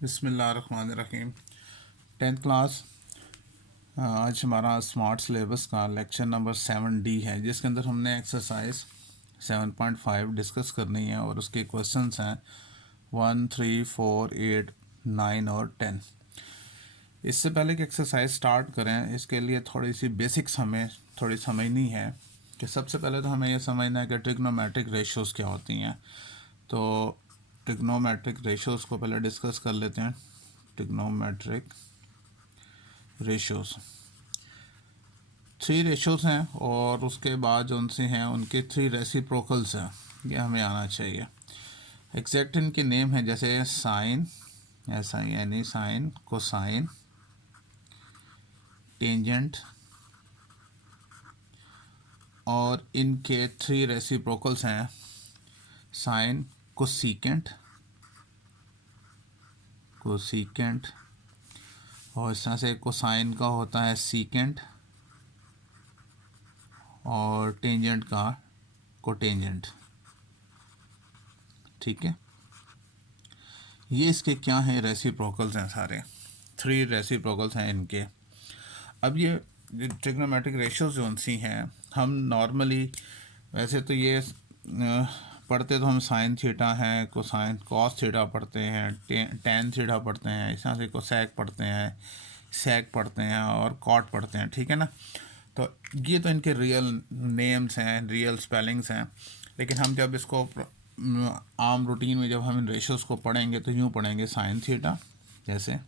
बिस्मिल्लाहिर्रहमानिर्रहीम। 10th class. आज हमारा स्मार्ट सिलेबस का लेक्चर नंबर 7D है, जिसके अंदर हमने एक्सरसाइज 7.5 डिस्कस करनी है और उसके क्वेश्चंस हैं 1, 3, 4, 8, 9 और 10। इससे पहले कि एक्सरसाइज स्टार्ट करें, इसके लिए थोड़ी सी बेसिक्स हमें थोड़ी समझनी है कि सबसे पहले तो हमें यह समझना है कि ट्रिग्नोमेट्रिक रेशियोज़ क्या होती हैं। तो ट्रिग्नोमेट्रिक रेशियोज़ को पहले डिस्कस कर लेते हैं। ट्रिग्नोमेट्रिक रेशियोज़ 3 रेशियोज़ हैं और उसके बाद जो उनसे हैं उनके 3 रेसिप्रोकल्स हैं, ये हमें आना चाहिए। एग्जैक्ट इनके नेम हैं, जैसे sine, SIN, sine, cosine, tangent, और इनके 3 रेसिप्रोकल्स हैं साइन, कोसीकेंट, कोसीकेंट, और इस तरह से कोसाइन का होता है सीकेंट, और टेंजेंट का कोटेंजेंट। ठीक है, ये इसके क्या हैं, रेसिप्रोकल्स हैं, सारे 3 रेसिप्रोकल्स हैं इनके। अब ये ट्रिग्नोमेट्रिक रेशियोज जो सी हैं, हम नॉर्मली वैसे तो ये पढ़ते तो हम साइन थीटा हैं, कोसाइन कॉस थीटा पढ़ते हैं, टेन थीटा पढ़ते हैं, इस तरह से कोसेक पढ़ते हैं, सेक पढ़ते हैं और कॉट पढ़ते हैं। ठीक है ना। तो ये तो इनके रियल नेम्स हैं, रियल स्पेलिंग्स हैं। लेकिन हम जब इसको आम रूटीन में जब हम इन रेशियोज़ को पढ़ेंगे तो यूँ पढ़ेंगे साइन थीटा, जैसे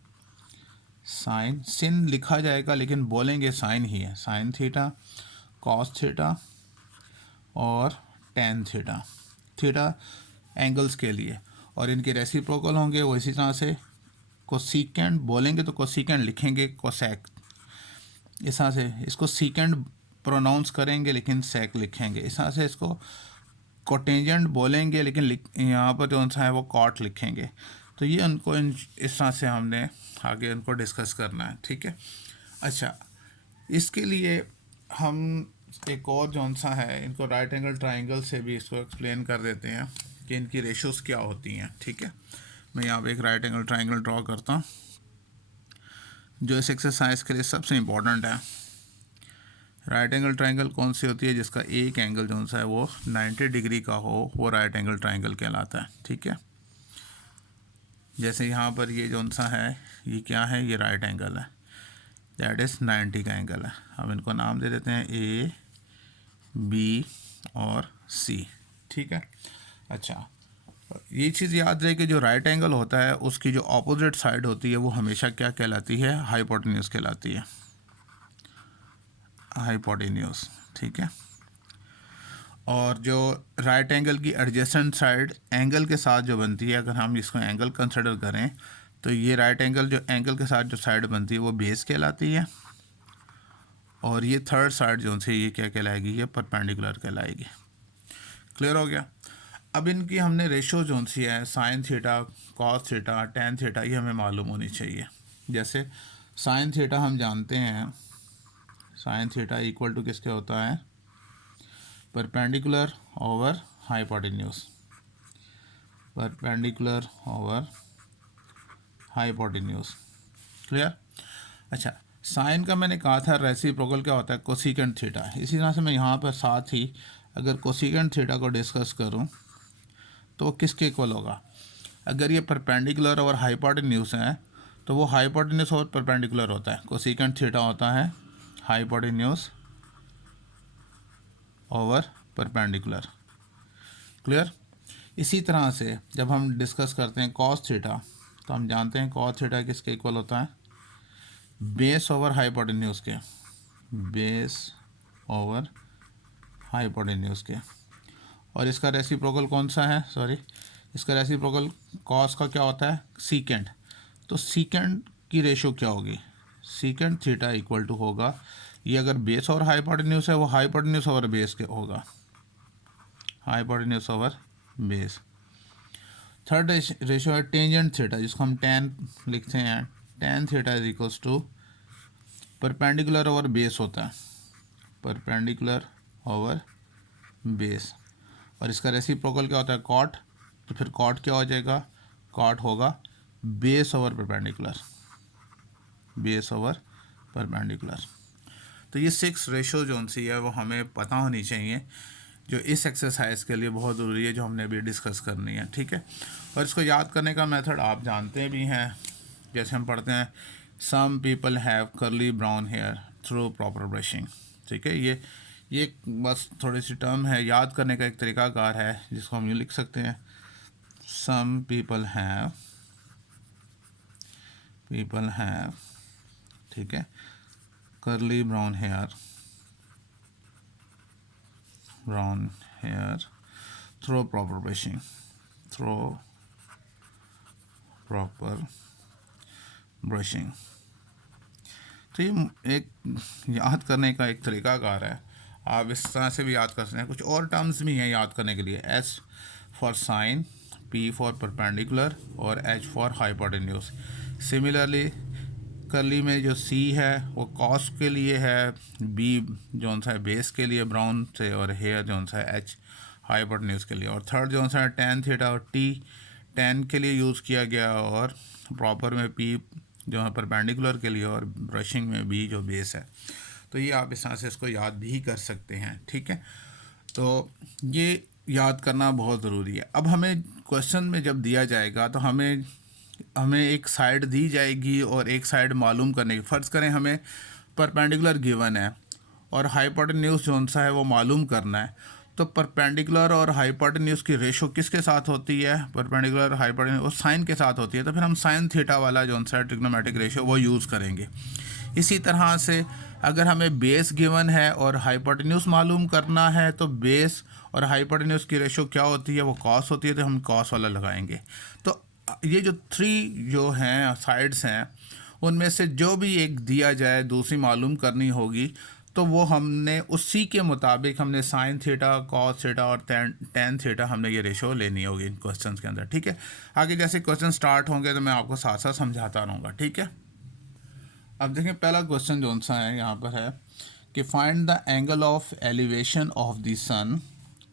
साइन, सिन लिखा जाएगा लेकिन बोलेंगे साइन ही है, साइन थीटा, कॉस थीटा और टेन थीटा। थीटा एंगल्स के लिए, और इनके रेसिप्रोकल होंगे वो इसी तरह से। कोसीकेंट बोलेंगे तो कोसीकेंट लिखेंगे कोसेक, इस तरह से। इसको सीकेंट प्रोनाउंस करेंगे लेकिन सेक लिखेंगे, इस तरह से। इसको कोटेंजेंट बोलेंगे लेकिन यहाँ पर जो सा है वो कॉट लिखेंगे। तो ये उनको इस तरह से हमने आगे उनको डिस्कस करना है। ठीक है। अच्छा, इसके लिए हम एक और जौन सा है, इनको राइट एंगल ट्राइंगल से भी इसको एक्सप्लेन कर देते हैं कि इनकी रेशियोज़ क्या होती हैं। ठीक है, मैं यहाँ पे एक राइट एंगल ट्राइंगल ड्रॉ करता हूँ जो इस एक्सरसाइज के लिए सबसे इम्पोर्टेंट है। राइट एंगल ट्राइंगल कौन सी होती है, जिसका एक एंगल जो सा है वो 90 डिग्री का हो, वो राइट एंगल ट्राइंगल कहलाता है। ठीक है, जैसे यहाँ पर ये जो सा है ये क्या है, ये राइट एंगल है, दैट इज़ 90 का एंगल है। हम इनको नाम दे देते हैं A, B और C। ठीक है। अच्छा, ये चीज़ याद रहे कि जो राइट एंगल होता है उसकी जो ऑपोजिट साइड होती है वो हमेशा क्या कहलाती है, हाइपोटेन्यूज कहलाती है, हाइपोटेन्यूज। ठीक है। और जो राइट एंगल की एडजेसेंट साइड एंगल के साथ जो बनती है, अगर हम इसको एंगल कंसिडर करें तो ये राइट एंगल जो एंगल के साथ जो साइड बनती है वो बेस कहलाती है, और ये थर्ड साइड जो सी ये क्या कहलाएगी, ये परपेंडिकुलर कहलाएगी। क्लियर हो गया। अब इनकी हमने रेशो जो सी है, sine theta, cos theta, tan theta, ये हमें मालूम होनी चाहिए। जैसे साइन थीटा हम जानते हैं, साइन थीटा इक्वल टू किसके होता है, perpendicular over hypotenuse, perpendicular over hypotenuse. Clear. अच्छा, साइन का मैंने कहा था रेसिप्रोकल क्या होता है, कोसिकेंट थीटा। इसी तरह से मैं यहाँ पर साथ ही अगर कोसिकेंट थीटा को डिस्कस करूँ तो किसके इक्वल होगा, अगर ये परपेंडिकुलर और हाइपोटेन्यूज है तो वो हाइपोटेन्यूज और परपेंडिकुलर होता है। कोसिकेंट थीटा होता है हाइपोटेन्यूज ओवर परपेंडिकुलर। क्लियर। इसी तरह से जब हम डिस्कस करते हैं कॉस थीटा, तो हम जानते हैं कॉस थीटा किसके इक्वल होता है, बेस ओवर हाइपोटेन्यूज के, बेस ओवर हाइपोटेन्यूज के। और इसका रेसिप्रोकल कौन सा है, सॉरी, इसका रेसिप्रोकल कॉस का क्या होता है, सीकेंट। तो सीकेंट की रेशो क्या होगी, सीकेंट थीटा इक्वल टू होगा, ये अगर बेस और हाइपोटेन्यूज है वो हाइपोटेन्यूज ओवर बेस के होगा, hypotenuse over base. Third ratio है टेंजेंट थीटा, जिसको हम टेन लिखते हैं, tan theta is equals to perpendicular over base होता है, परपेंडिकुलर ओवर बेस। और इसका रेसिप्रोकल क्या होता है, कॉट। तो फिर कॉट क्या हो जाएगा, कॉट होगा base over perpendicular, base over perpendicular. तो ये 6 रेशो जो सी है वो हमें पता होनी चाहिए, जो इस एक्सरसाइज के लिए बहुत ज़रूरी है, जो हमने अभी डिस्कस करनी है, ठीक है। और इसको याद करने का मेथड आप जानते भी हैं, जैसे हम पढ़ते हैं some people have curly brown hair through proper brushing, ठीक है। ये बस थोड़ी सी टर्म है, याद करने का एक तरीकाकार है, जिसको हम यूँ लिख सकते हैं सम पीपल हैव, ठीक है, curly brown hair through proper brushing, through proper brushing. तो ये एक याद करने का एक तरीकाकार है, आप इस तरह से भी याद कर सकते हैं। कुछ और टर्म्स भी हैं याद करने के लिए, S for sine, P for perpendicular और H for hypotenuse. Similarly curly में जो सी है वो कॉस के लिए है, बी जो सा है बेस के लिए ब्राउन से, और हेयर जो सा है एच हाइपोटेन्यूज के लिए, और थर्ड जो सा है टेन थीटा और टी टेन के लिए यूज़ किया गया, और प्रॉपर में पी जो है परपेंडिकुलर के लिए, और ब्रशिंग में बी जो बेस है। तो ये आप इस तरह से इसको याद भी कर सकते हैं, ठीक है। तो ये याद करना बहुत ज़रूरी है। अब हमें क्वेश्चन में जब दिया जाएगा तो हमें एक साइड दी जाएगी और एक साइड मालूम करने की, फ़र्ज़ करें हमें परपेंडिकुलर गिवन है और हाइपोटेन्यूज जो सा है वो मालूम करना है। तो परपेंडिकुलर और हाइपोटेन्यूज की रेशो किसके साथ होती है, परपेंडिकुलर हाइपोटेन्यूज और साइन के साथ होती है। तो फिर हम साइन थीटा वाला जो सा है ट्रिग्नोमेट्रिक रेशो वो यूज़ करेंगे। इसी तरह से अगर हमें बेस गिवन है और हाइपोटेन्यूज मालूम करना है, तो बेस और हाइपोटेन्यूज की रेशो क्या होती है, वो कॉस होती है, तो हम कॉस वाला लगाएंगे। तो ये जो 3 जो हैं साइड्स हैं, उनमें से जो भी एक दिया जाए, दूसरी मालूम करनी होगी, तो वो हमने उसी के मुताबिक हमने साइन थीटा, कॉस थीटा और टेन थीटा हमने ये रेशो लेनी होगी इन क्वेश्चंस के अंदर, ठीक है। आगे जैसे क्वेश्चन स्टार्ट होंगे तो मैं आपको साथ साथ समझाता रहूँगा, ठीक है। अब देखें पहला क्वेश्चन जो सा है यहाँ पर है कि find the angle of elevation of the sun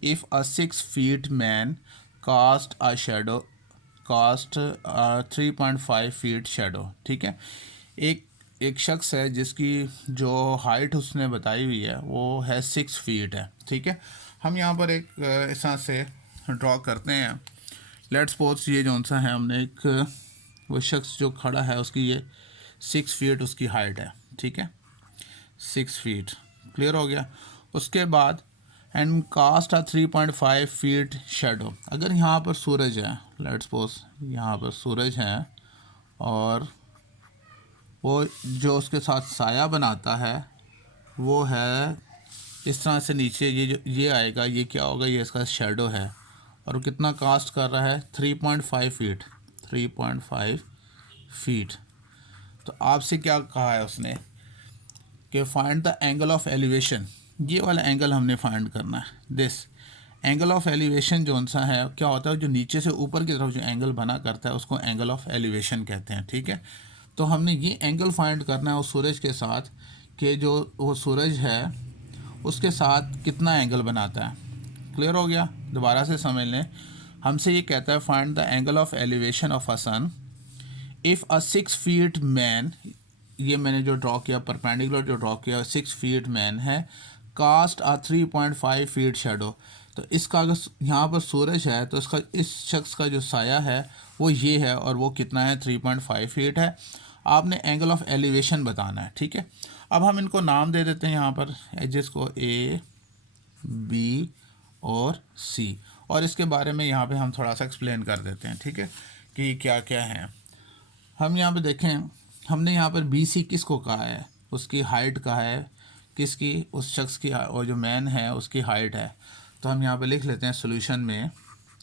if a 6 feet man cast a shadow, cast 3.5 feet shadow, ठीक है। एक शख्स है जिसकी जो हाइट उसने बताई हुई है वो है 6 फीट है, ठीक है। हम यहाँ पर एक इस तरह से ड्रॉ करते हैं। लेट्स सपोज ये जो सा है हमने एक वो शख्स जो खड़ा है उसकी ये 6 फीट उसकी हाइट है, ठीक है, 6 फीट, क्लियर हो गया। उसके बाद and cast a 3.5 feet shadow. अगर यहाँ पर सूरज है, लेट्स सपोज यहाँ पर सूरज है, और वो जो उसके साथ साया बनाता है वो है इस तरह से नीचे, ये जो ये आएगा, ये क्या होगा, ये इसका शेडो है, और वो कितना कास्ट कर रहा है 3.5 फीट, 3.5 फीट। तो आपसे क्या कहा है उसने कि find the angle of elevation, ये वाला एंगल हमने फाइंड करना है। दिस एंगल ऑफ एलिवेशन जो सा है क्या होता है, जो नीचे से ऊपर की तरफ जो एंगल बना करता है उसको एंगल ऑफ एलिवेशन कहते हैं, ठीक है। तो हमने ये एंगल फाइंड करना है उस सूरज के साथ, कि जो वो सूरज है उसके साथ कितना एंगल बनाता है। क्लियर हो गया, दोबारा से समझ लें। हमसे ये कहता है find the angle of elevation of a sun if a 6 feet man, ये मैंने जो ड्रॉ किया परपेंडिकुलर जो ड्रॉ किया 6 फीट मैन है, कास्ट आ 3.5 फीट शेडो। तो इसका अगर यहाँ पर सूरज है तो इसका इस शख्स का जो साया है वो ये है, और वो कितना है 3.5 फीट है। आपने एंगल ऑफ एलिवेशन बताना है, ठीक है। अब हम इनको नाम दे देते हैं यहाँ पर एजेस को ए, बी और सी, और इसके बारे में यहाँ पे हम थोड़ा सा एक्सप्लेन कर देते हैं, ठीक है, कि क्या क्या है। हम यहाँ पे देखें, हमने यहाँ पर बी सी किसको कहा है, उसकी हाइट कहा है, किसकी, उस शख्स की, और जो मैन है उसकी हाइट है। तो हम यहाँ पे लिख लेते हैं सॉल्यूशन में,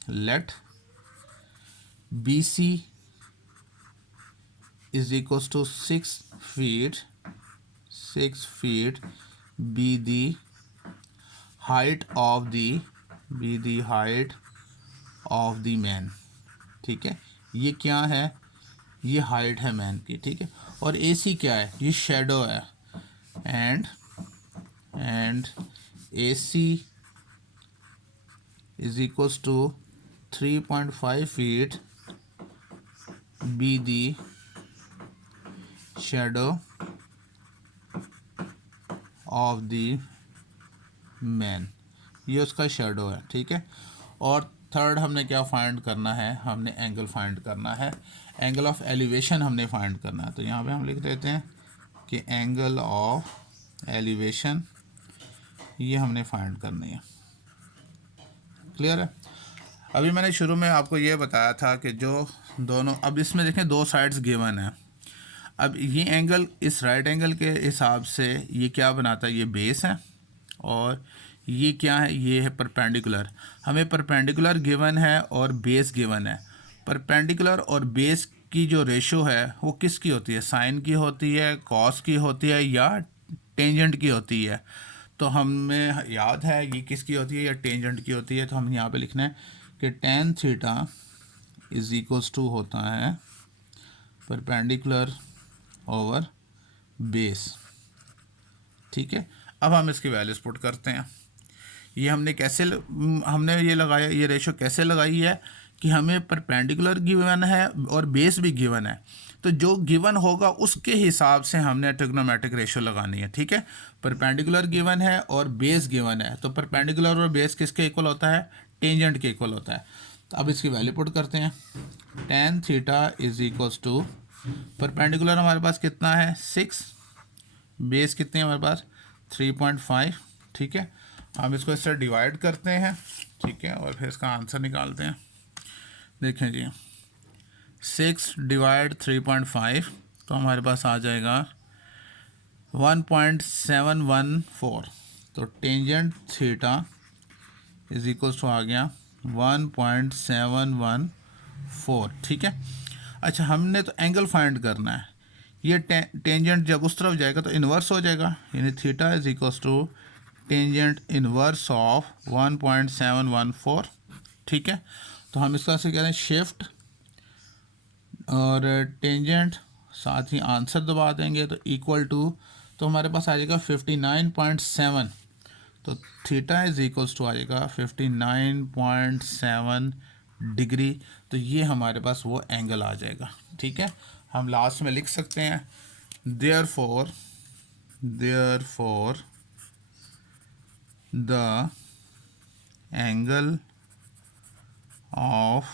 let B C is equals to 6 feet be the height of the man, ठीक है। ये क्या है, ये हाइट है मैन की, ठीक है। और ए सी क्या है, ये शेडो है, and A C is equals to 3.5 feet be the shadow of the man, ये उसका शेडो है, ठीक है। और थर्ड हमने क्या फाइंड करना है, हमने एंगल फाइंड करना है, एंगल ऑफ एलिवेशन हमने फाइंड करना है। तो यहाँ पे हम लिख देते हैं कि एंगल ऑफ एलिवेशन ये हमने फाइंड करनी है। क्लियर है। अभी मैंने शुरू में आपको ये बताया था कि जो दोनों, अब इसमें देखें दो साइड्स गिवन है। अब ये एंगल इस राइट एंगल के हिसाब से ये क्या बनाता है, ये बेस है, और ये क्या है, ये है परपेंडिकुलर। हमें परपेंडिकुलर गिवन है और बेस गिवन है। परपेंडिकुलर और बेस की जो रेशो है वो किसकी होती है, साइन की होती है, कॉस की होती है, या टेंजेंट की होती है। तो हमें याद है ये किसकी होती है, या टेंजेंट की होती है। तो हम यहाँ पे लिखना है कि tan theta is equals to होता है परपेंडिकुलर ओवर बेस, ठीक है। अब हम इसकी वैल्यूज पुट करते हैं। ये हमने कैसे हमने ये लगाया, ये रेशो कैसे लगाई है कि हमें परपेंडिकुलर गिवन है और बेस भी गिवन है। तो जो गिवन होगा उसके हिसाब से हमने ट्रिग्नोमेट्रिक रेशो लगानी है, ठीक है। परपेंडिकुलर गिवन है और बेस गिवन है, तो परपेंडिकुलर और बेस किसके इक्वल होता है, टेंजेंट के इक्वल होता है। तो अब इसकी वैल्यू पुट करते हैं। tan theta is equals to, perpendicular हमारे पास कितना है 6, बेस कितने हमारे पास 3.5, ठीक है। हम इसको इससे डिवाइड करते हैं, ठीक है, और फिर इसका आंसर निकालते हैं। देखें जी 6 डिवाइड 3.5, तो हमारे पास आ जाएगा 1.714। तो tangent theta is equals to आ गया 1.714, ठीक है। अच्छा, हमने तो एंगल फाइंड करना है। ये टेंजेंट जब उस तरफ जाएगा तो इन्वर्स हो जाएगा, यानी theta is equals to tangent inverse of 1.714, ठीक है। तो हम इसका से कह रहे हैं शिफ्ट और टेंजेंट, साथ ही आंसर दबा देंगे तो इक्वल टू, तो हमारे पास आ जाएगा 59.7। तो थीटा इज इक्वल्स टू आ जाएगा 59.7 डिग्री। तो ये हमारे पास वो एंगल आ जाएगा, ठीक है। हम लास्ट में लिख सकते हैं therefore the angle of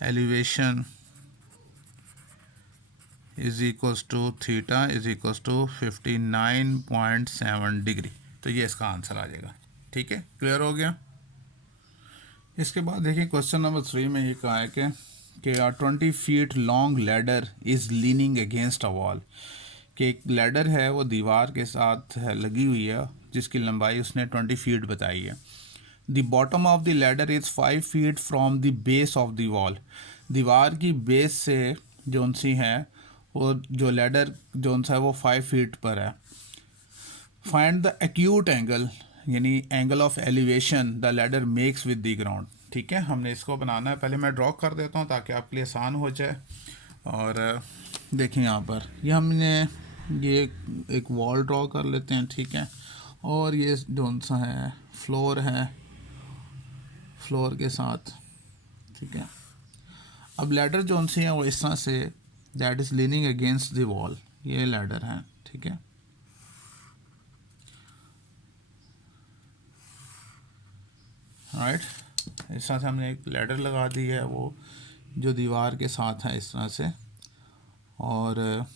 elevation is equals to theta is equals to 59.7 degree. तो ये इसका आंसर आ जाएगा, ठीक है। क्लियर हो गया। इसके बाद देखिए क्वेश्चन नंबर 3 में ये कहा है कि 20 feet long ladder is leaning against a wall, कि एक लैडर है वो दीवार के साथ है लगी हुई है, जिसकी लंबाई उसने 20 फीट बताई है। The bottom of the ladder is 5 feet from the base of the wall, दीवार की बेस से जोन सी है वो जो लैडर जोन सा है वो 5 फीट पर है। फाइंड द एक्यूट एंगल, यानी angle of elevation the ladder makes with the ground, ठीक है। हमने इसको बनाना है, पहले मैं ड्रॉ कर देता हूँ ताकि आपके लिए आसान हो जाए। और देखिए यहाँ पर ये हमने ये एक वॉल ड्रॉ कर लेते हैं, ठीक है। और ये जोन सा है फ्लोर है, फ्लोर के साथ, ठीक है। अब लैडर जोन सी है वो इस तरह say that is leaning against the wall, ये लैडर है, ठीक है। राइट, इस तरह से हमने एक लैडर लगा दी है वो जो दीवार के साथ है इस तरह से, और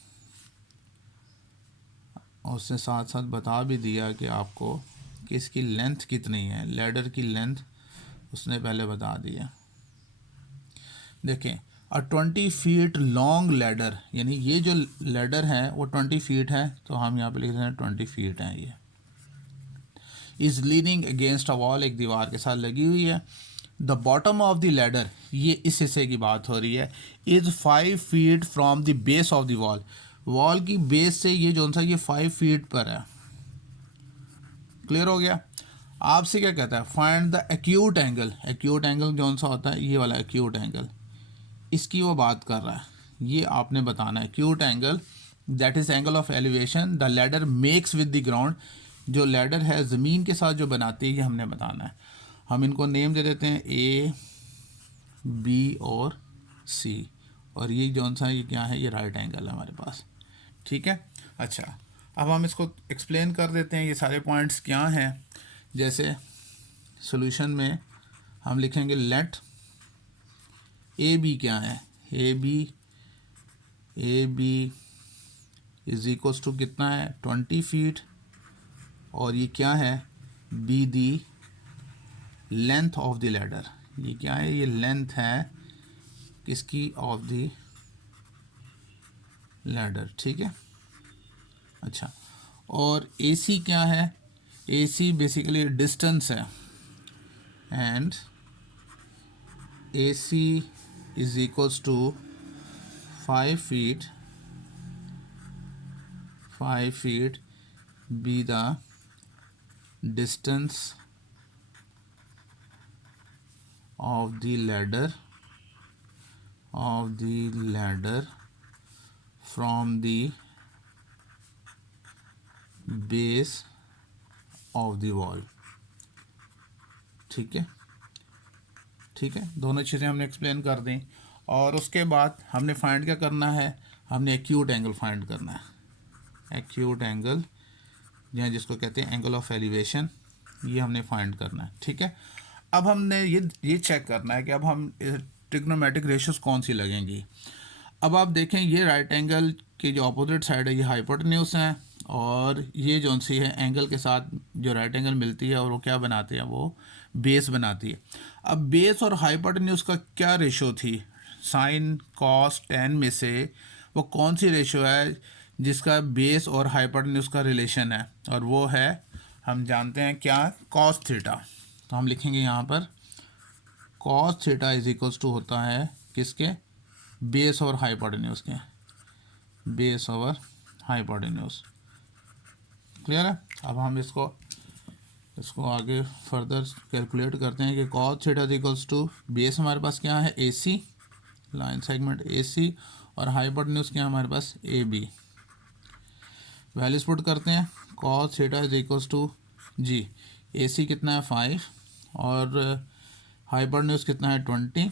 उसने साथ साथ बता भी दिया कि आपको कि इसकी लेंथ कितनी है, लैडर की लेंथ उसने पहले बता दिया। देखें 20 फीट लॉन्ग लैडर, यानी ये जो लैडर है वो 20 फीट है, तो हम यहाँ पे लिख रहे हैं 20 फीट है। ये is leaning against a wall, एक दीवार के साथ लगी हुई है। The bottom of the ladder, ये इस हिस्से की बात हो रही है, is 5 feet from the base of the wall, wall की बेस से ये जो सा ये 5 फीट पर है। क्लियर हो गया। आपसे क्या कहता है, find the acute angle, acute angle जो सा होता है ये वाला एक्यूट एंगल, इसकी वो बात कर रहा है, ये आपने बताना है। Acute angle that is angle of elevation the ladder makes with the ground, जो लैडर है ज़मीन के साथ जो बनाती है ये हमने बताना है। हम इनको नेम दे देते हैं A, B और C, और ये जौन सा ये क्या है, ये राइट एंगल है हमारे पास। ठीक है। अच्छा, अब हम इसको एक्सप्लेन कर देते हैं ये सारे पॉइंट्स क्या हैं। जैसे सॉल्यूशन में हम लिखेंगे लेट ए बी क्या है, A B is equals to कितना है 20 फीट, और ये क्या है be the length of the ladder, ये क्या है, ये लेंथ है किसकी, ऑफ द लैडर। ठीक है। अच्छा, और ए सी क्या है, ए सी बेसिकली डिस्टेंस है, and A C is equals to 5 feet be the distance of the ladder from the base of the wall। ठीक है। ठीक है, दोनों चीज़ें हमने एक्सप्लेन कर दी। और उसके बाद हमने फाइंड क्या करना है, हमने एक्यूट एंगल फाइंड करना है। एक्यूट एंगल या जिसको कहते हैं एंगल ऑफ एलिवेशन, ये हमने फाइंड करना है। ठीक है। अब हमने ये चेक करना है कि अब हम ट्रिग्नोमेट्रिक रेशियोज कौन सी लगेंगी। अब आप देखें, ये राइट एंगल की जो अपोजिट साइड है ये हाइपोटेन्यूज है, और ये जौन सी है एंगल के साथ जो राइट एंगल मिलती है और वो क्या बनाती है, वो बेस बनाती है। अब बेस और हाइपोटेन्यूज का क्या रेशो थी, साइन कॉस टेन में से वो कौन सी रेशो है जिसका बेस और हाइपोटेन्यूज का रिलेशन है, और वो है हम जानते हैं क्या, कॉस थीटा। तो हम लिखेंगे यहाँ पर cos theta is equals to होता है किसके, बेस और हाइपोटेन्यूज के, बेस और हाइपोटेन्यूज। क्लियर है। अब हम इसको आगे फर्दर कैलकुलेट करते हैं कि cos theta is equals to base हमारे पास क्या है A C, line segment A सी, और हाइपोटेन्यूज क्या है हमारे पास ए बी। वैल्यूज पुट करते हैं, cos theta is equals to जी, ए सी कितना है 5 और हाइपोटेन्यूज कितना है 20।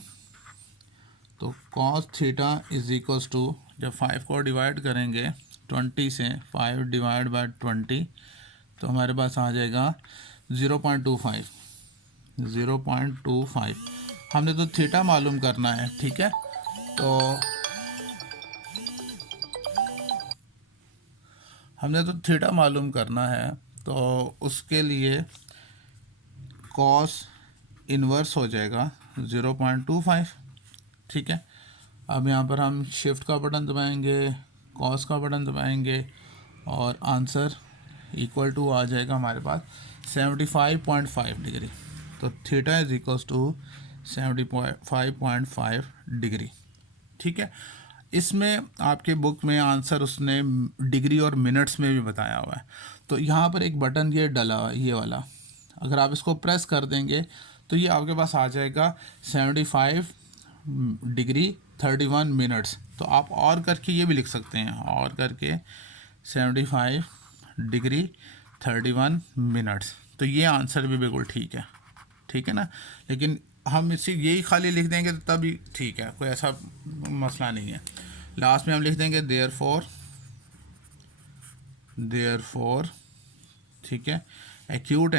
तो cos theta is equals to, जब 5 को डिवाइड करेंगे 20 से, 5 डिवाइड बाय 20, तो हमारे पास आ जाएगा 0.25। हमने तो थीटा मालूम करना है। ठीक है। तो हमने तो थीटा मालूम करना है, तो उसके लिए कॉस इन्वर्स हो जाएगा 0.25। ठीक है। अब यहाँ पर हम शिफ्ट का बटन दबाएंगे, कॉस का बटन दबाएंगे, और आंसर इक्वल टू आ जाएगा हमारे पास 75.5 डिग्री। तो theta is equals to 75.5 degree. ठीक है। इसमें आपके बुक में आंसर उसने डिग्री और मिनट्स में भी बताया हुआ है। तो यहाँ पर एक बटन ये डला हुआ है, ये वाला, अगर आप इसको प्रेस कर देंगे तो ये आपके पास आ जाएगा 75 डिग्री 31 मिनट्स। तो आप और करके ये भी लिख सकते हैं, और करके 75 डिग्री 31 मिनट्स। तो ये आंसर भी बिल्कुल ठीक है। ठीक है ना। लेकिन हम इसी यही खाली लिख देंगे तो तभी ठीक है, कोई ऐसा मसला नहीं है। लास्ट में हम लिख देंगे देयरफॉर, ठीक है, acute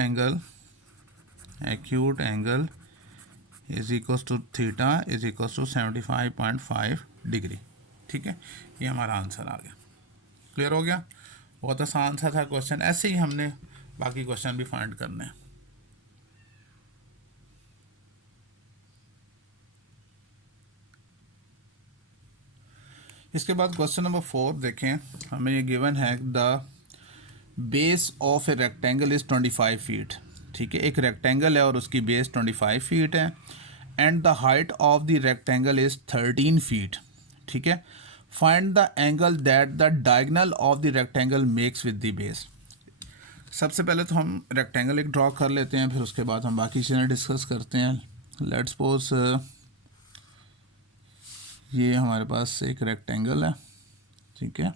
angle is equals to theta is equals to 75.5 degree. ठीक है, ये हमारा आंसर आ गया। क्लियर हो गया। बहुत आसान सा था क्वेश्चन। ऐसे ही हमने बाकी क्वेश्चन भी फाइंड करने हैं। इसके बाद क्वेश्चन नंबर 4 देखें, हमें ये गिवन है the base of a rectangle is 25 feet. ठीक है, एक रेक्टेंगल है और उसकी बेस 25 फीट है, and the height of the rectangle is 13 feet. ठीक है, find the angle that the diagonal of the rectangle makes with the base. सबसे पहले तो हम रेक्टेंगल एक ड्रॉ कर लेते हैं, फिर उसके बाद हम बाकी चीज़ें डिस्कस करते हैं। लेट्स सपोज ये हमारे पास एक रेक्टेंगल है। ठीक है,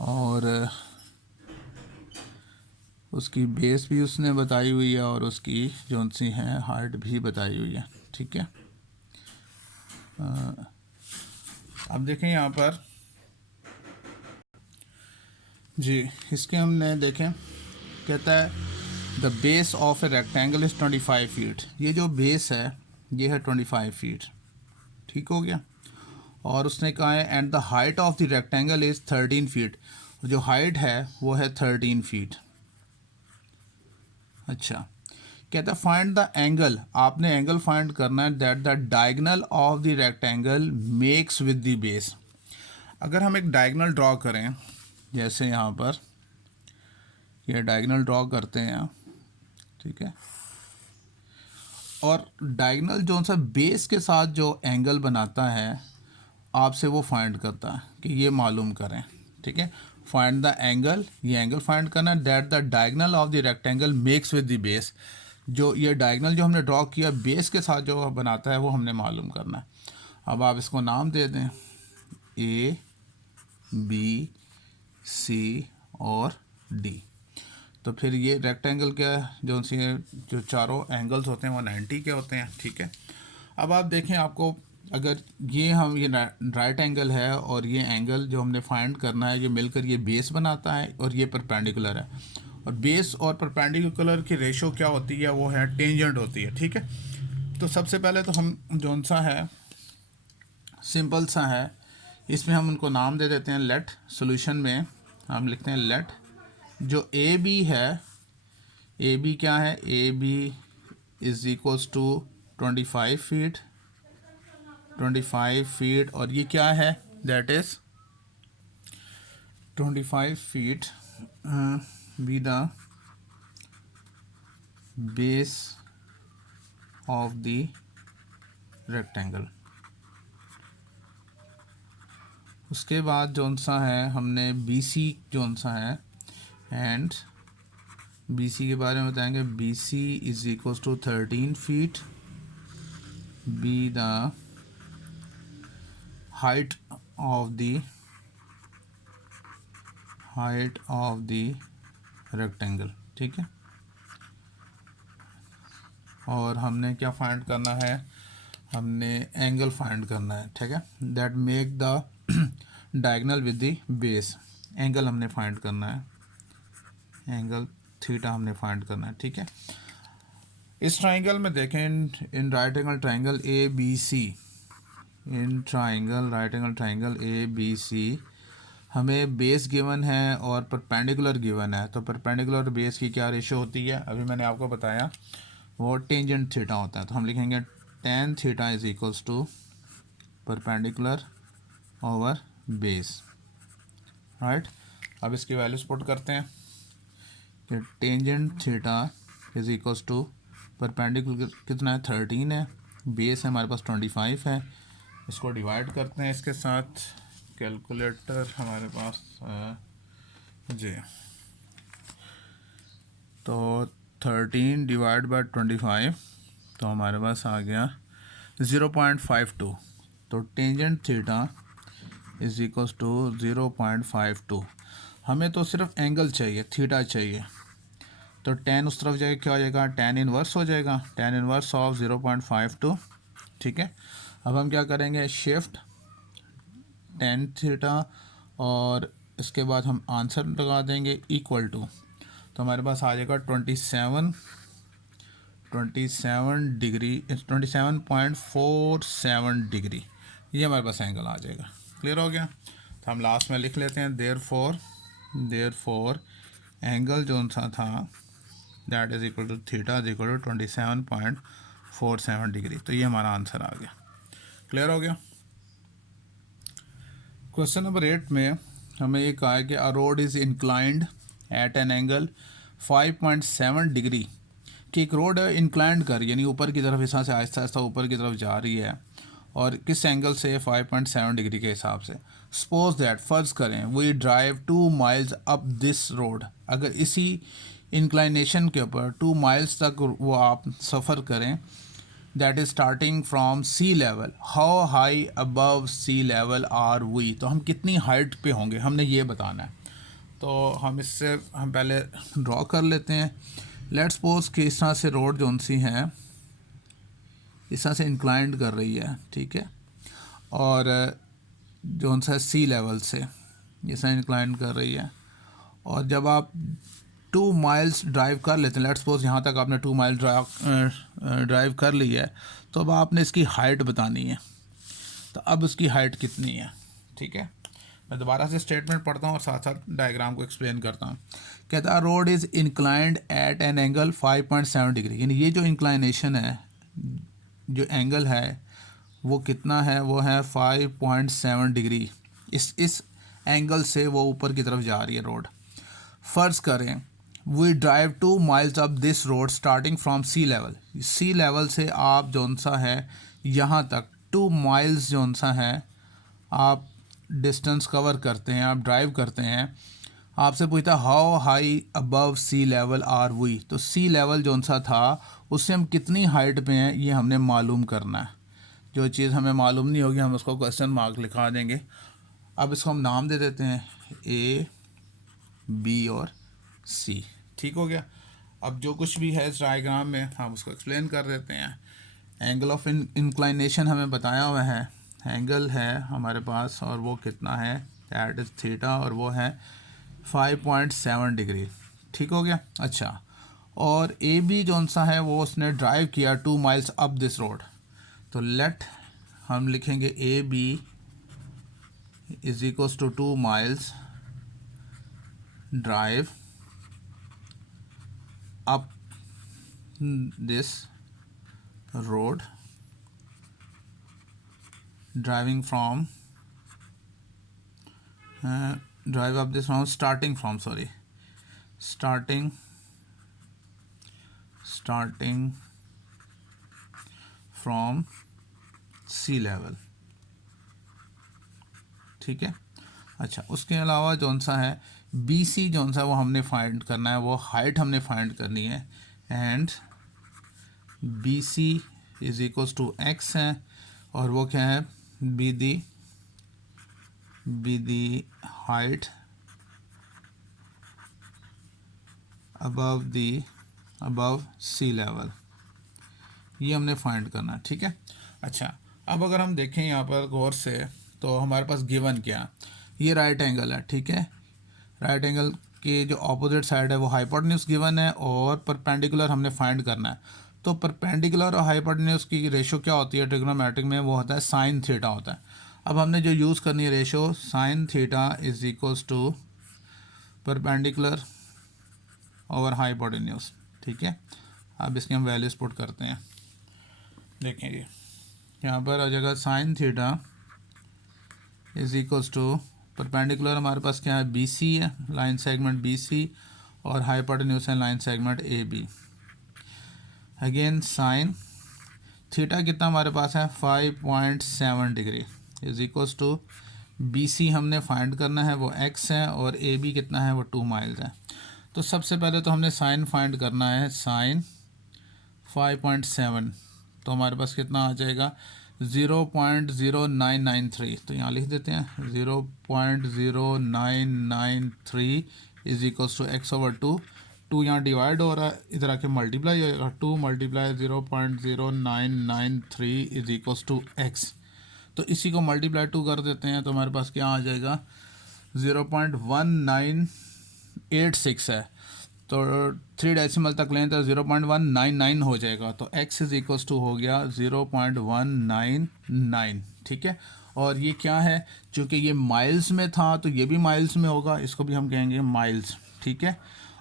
और उसकी बेस भी उसने बताई हुई है और उसकी जो सी है हाइट भी बताई हुई है। ठीक है, अब देखें यहाँ पर जी, इसके हमने देखें, कहता है the base of a rectangle is 25 feet. ये जो बेस है ये है 25 फीट, ठीक हो गया। और उसने कहा है and the height of the rectangle is 13 feet. जो हाइट है वो है 13 फीट। अच्छा, कहता है फाइंड द एंगल, आपने एंगल फाइंड करना है that the diagonal of the rectangle makes with the base. अगर हम एक डायगनल ड्रॉ करें, जैसे यहाँ पर ये डायगनल ड्रॉ करते हैं, ठीक है, और डायगनल जो सा बेस के साथ जो एंगल बनाता है आपसे वो फाइंड करता है कि ये मालूम करें, ठीक है। फाइंड द एंगल, ये एंगल फाइंड करना है that the diagonal of the rectangle makes with the base. जो ये डायगनल जो हमने ड्रॉ किया बेस के साथ जो बनाता है वो हमने मालूम करना है। अब आप इसको नाम दे दें ए, बी, सी और डी। तो फिर ये रेक्टेंगल क्या है, जो सी जो चारों एंगल्स होते हैं वो 90 के होते हैं, ठीक है। अब आप देखें, आपको अगर ये हम ये राइट एंगल है और ये एंगल जो हमने फाइंड करना है ये मिलकर ये बेस बनाता है और ये परपेंडिकुलर है, और बेस और परपेंडिकुलर की रेशो क्या होती है, वो है टेंजेंट होती है, ठीक है। तो सबसे पहले तो हम जौन सा है सिंपल सा है, इसमें हम उनको नाम दे देते हैं लेट। सॉल्यूशन में हम लिखते हैं लेट जो ए बी है, ए बी क्या है, A B is equals to 25 feet, 25 feet, और ये क्या है, that is 25 feet be the base of the rectangle. उसके बाद जौन सा है हमने बी सी जौन सा है, एंड बी सी के बारे में बताएंगे, B C is equals to 13 feet, be the height of the rectangle, ठीक है। और हमने क्या फाइंड करना है, हमने एंगल फाइंड करना है, ठीक है, that make the diagonal with the base. Angle हमने फाइंड करना है, एंगल थीटा हमने फाइंड करना है, ठीक है। इस ट्राइंगल में देखें, in right angle triangle A B C, in triangle right angle triangle A B C हमें बेस गिवन है और परपेंडिकुलर गिवन है। तो परपेंडिकुलर और बेस की क्या रेशो होती है, अभी मैंने आपको बताया, वो टेंजेंट थीटा होता है। तो हम लिखेंगे tan theta is equals to perpendicular over base, right. अब इसकी वैल्यूज पुट करते हैं कि tangent theta is equals to perpendicular कितना है 13 है, बेस है हमारे पास 25 है। इसको डिवाइड करते हैं इसके साथ, कैलकुलेटर हमारे पास जी, तो 13 डिवाइड बाय 25 तो हमारे पास आ गया 0.52। तो tangent theta is equals to 0.52। हमें तो सिर्फ एंगल चाहिए, थीटा चाहिए, तो tan उस तरफ जाएगा, क्या हो जाएगा, tan इनवर्स हो जाएगा, tan इनवर्स ऑफ 0.52, ठीक है। अब हम क्या करेंगे, शिफ्ट tan थीटा और इसके बाद हम आंसर लगा देंगे इक्वल टू, तो हमारे पास आ जाएगा 27 डिग्री, 27.47 डिग्री, ये हमारे पास एंगल आ जाएगा। क्लियर हो गया। तो हम लास्ट में लिख लेते हैं देयर फोर एंगल जो सा था that is equal to theta is equal to 27.47 degree. तो ये हमारा आंसर आ गया। क्लियर हो गया। क्वेश्चन नंबर 8 में हमें ये कहा है कि a road is inclined at an angle 5.7 degree, कि एक रोड है इंक्लाइंड कर, यानी ऊपर की तरफ, हिसाब से आहिस्ता आहिस्ता ऊपर की तरफ जा रही है, और किस एंगल से, 5.7 डिग्री के हिसाब से। सपोज दैट, फ़र्ज़ करें we drive 2 miles up this road, अगर इसी इंक्लाइनेशन के ऊपर 2 माइल्स तक वो आप सफ़र करें, that is starting from sea level, how high above sea level are we, तो हम कितनी हाइट पे होंगे, हमने ये बताना है। तो हम इससे हम पहले ड्रॉ कर लेते हैं। लेट्स सपोज कि इस तरह से रोड जो सी है इस तरह से इंक्लाइंड कर रही है, ठीक है। और जो सा सी लेवल से जैसा इंक्लाइन कर रही है। और जब आप 2 माइल्स ड्राइव कर लेते हैं, लेट्स सपोज यहाँ तक आपने 2 माइल ड्राइव कर ली है, तो अब आपने इसकी हाइट बतानी है। तो अब उसकी हाइट कितनी है, ठीक है। मैं दोबारा से स्टेटमेंट पढ़ता हूँ और साथ साथ डायग्राम को एक्सप्लेन करता हूँ। कहता है road is inclined at an angle 5.7 degree, यानी ये जो इंक्लाइनेशन है, जो एंगल है वो कितना है, वो है 5.7 डिग्री। इस एंगल से वो ऊपर की तरफ जा रही है रोड। फ़र्ज़ करें we drive 2 miles up this road starting from sea level. Sea level से आप जौन सा है यहाँ तक 2 माइल्स जौन सा है आप डिस्टेंस कवर करते हैं, आप ड्राइव करते हैं। आपसे पूछता how high above sea level are we, तो सी लेवल जौन सा था उससे हम कितनी हाइट पे हैं ये हमने मालूम करना है। जो चीज़ हमें मालूम नहीं होगी हम उसको क्वेश्चन मार्क लिखा देंगे। अब इसको हम नाम दे देते हैं ए, बी और सी, ठीक हो गया। अब जो कुछ भी है इस डायग्राम में हम उसको एक्सप्लेन कर देते हैं। एंगल ऑफ इंक्लाइनेशन हमें बताया हुआ है, एंगल है हमारे पास और वो कितना है, दैट इज़ थीटा, और वो है 5.7 डिग्री, ठीक हो गया। अच्छा, और ए बी जौन सा है वो उसने ड्राइव किया 2 माइल्स अप दिस रोड, तो लेट हम लिखेंगे A B is equals to 2 miles drive up this road, driving from drive up this from starting from starting from sea level, ठीक है। अच्छा, उसके अलावा जौन सा है बी सी जौन सा वो हमने फाइंड करना है, वो हाइट हमने फाइंड करनी है। And B C is equals to X है, और वो क्या है, be the height above sea level, ये हमने फाइंड करना है, ठीक है। अच्छा, अब अगर हम देखें यहाँ पर गौर से तो हमारे पास गिवन क्या, ये राइट एंगल है, ठीक है। राइट एंगल के जो ऑपोजिट साइड है वो हाइपोटेन्यूज गिवन है और परपेंडिकुलर हमने फाइंड करना है। तो परपेंडिकुलर और हाइपोटेन्यूज की रेशो क्या होती है ट्रिग्नोमेट्रिक में, वो होता है साइन थीटा होता है। अब हमने जो यूज़ करनी है ratio, sine theta is equals to perpendicular over hypotenuse, ठीक है। अब इसकी हम वैल्यूज पुट करते हैं। देखें ये यहाँ पर आ जाएगा sine theta is equals to perpendicular हमारे पास क्या है, बी सी है, लाइन सेगमेंट बी सी, और हाइपोटेन्यूज है line segment A B. Again sine theta कितना हमारे पास है 5.7 degree is equals to B C हमने फाइंड करना है, वो एक्स है, और ए बी कितना है, वो 2 माइल्स है। तो सबसे पहले तो हमने साइन फाइंड करना है, साइन 5.7, तो हमारे पास कितना आ जाएगा 0.0993, तो यहाँ लिख देते हैं 0.0993 is equals to X over 2 यहाँ डिवाइड हो रहा है, इधर आके मल्टीप्लाई हो जाएगा, 2 multiply 0.0993 is equals to X. तो इसी को मल्टीप्लाई 2 कर देते हैं तो हमारे पास क्या आ जाएगा 0.1986 है, तो 3 डेसिमल तक लें तो 0.199 हो जाएगा, तो x इज इक्वल्स टू हो गया 0.199, ठीक है। और ये क्या है, चूँकि ये माइल्स में था तो ये भी माइल्स में होगा, इसको भी हम कहेंगे माइल्स, ठीक है।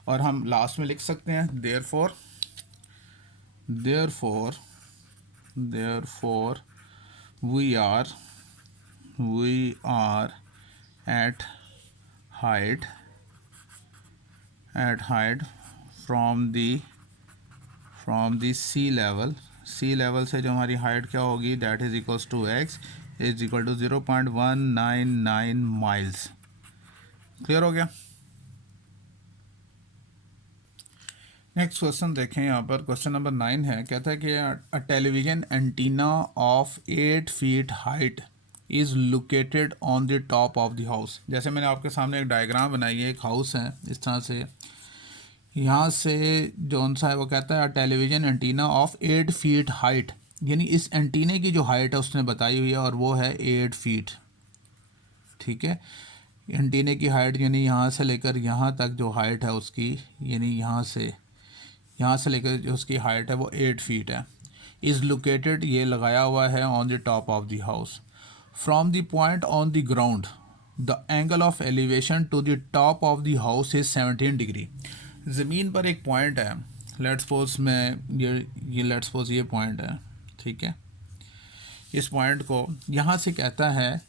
और हम लास्ट में लिख सकते हैं therefore we are at height from the sea level से जो हमारी हाइट क्या होगी, that is equals to X is equal to 0.199 miles. Clear हो गया। नेक्स्ट क्वेश्चन देखें, यहाँ पर क्वेश्चन नंबर 9 है। कहता है कि a television antenna of 8 feet height is located on the top of the house. जैसे मैंने आपके सामने एक डायग्राम बनाई है, एक हाउस है इस तरह से, यहाँ से जौन सा है वो कहता है television antenna of 8 feet height यानी इस एंटीने की जो हाइट है उसने बताई हुई है और वो है 8 फीट। ठीक है, एंटीने की हाइट यानी यहाँ से लेकर यहाँ तक जो हाइट है उसकी, यानी यहाँ से लेकर जो उसकी हाइट है वो 8 फीट है। इज़ लोकेटेड, ये लगाया हुआ है on the top of the house. From the point on the ground the angle of elevation to the top of the house is 17 degree. ज़मीन पर एक पॉइंट है, लेट्स सपोज में ये लेट्स सपोज ये पॉइंट है। ठीक है, इस पॉइंट को यहाँ से कहता है